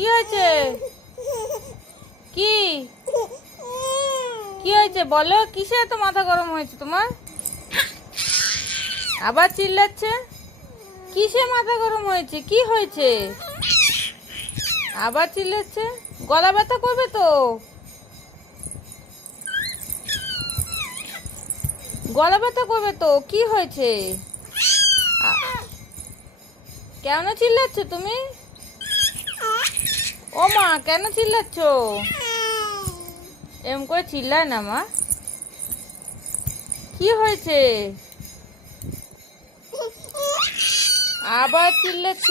কি হয়েছে? কি? কি হয়েছে? বলো, কিসে এত মাথা গরম হয়েছে তোমার? আবার চিল্লাচ্ছে? কিসে মাথা গরম হয়েছে? কি হয়েছে? আবার চিল্লাচ্ছে? গলা ব্যথা করবে তো? গলা ব্যথা করবে তো? কি হয়েছে? কেন চিল্লাচ্ছ তুমি? ও মা, কেন চিল্লাচ্ছ? এম করে চিল্লায় না মা। কি হয়েছে? আবার চিল্লাচ্ছ?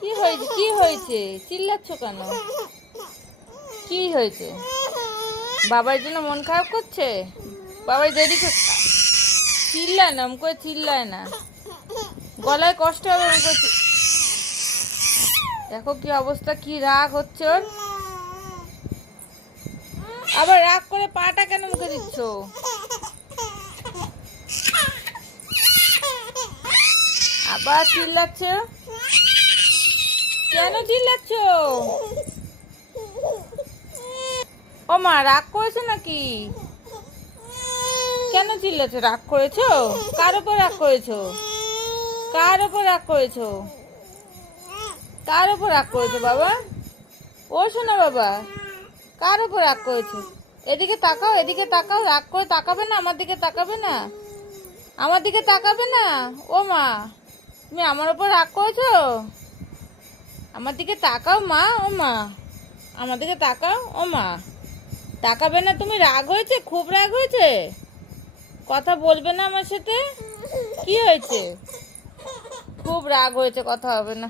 কি হয়েছে? কি হয়েছে? চিল্লাচ্ছ কেন? কি হয়েছে? বাবার জন্য মন খারাপ করছে? বাবাই দেরি চিল্লায় না এম করে চিল্লায় না। গলায় কষ্ট হবে করে দেখো কি অবস্থা, কি রাগ হচ্ছে ওর। আবার রাগ করে পাটা কেন মুখে দিচ্ছ? আবার চিল্লাচ্ছ? কেন চিল্লাচ্ছ? ও মা, রাগ করেছ নাকি? কেন চিল্লাচ্ছ? রাগ করেছ? কার উপর রাগ করেছ? কার উপর রাগ করেছ? কার উপর রাগ করেছ বাবা? ও শোনো বাবা, কার উপর রাগ করেছ? এদিকে তাকাও এদিকে তাকাও, রাগ করে তাকাবে না, আমার দিকে তাকাবে না। আমার দিকে তাকাবে না? ও মা, তুমি আমার উপর রাগ করেছ? আমার দিকে তাকাও মা, ও মা, আমার দিকে তাকাও, ও মা। তাকাবে না, তুমি রাগ হয়েছে? খুব রাগ হয়েছে? কথা বলবে না আমার সাথে? কি হয়েছে? খুব রাগ হয়েছে, কথা হবে না।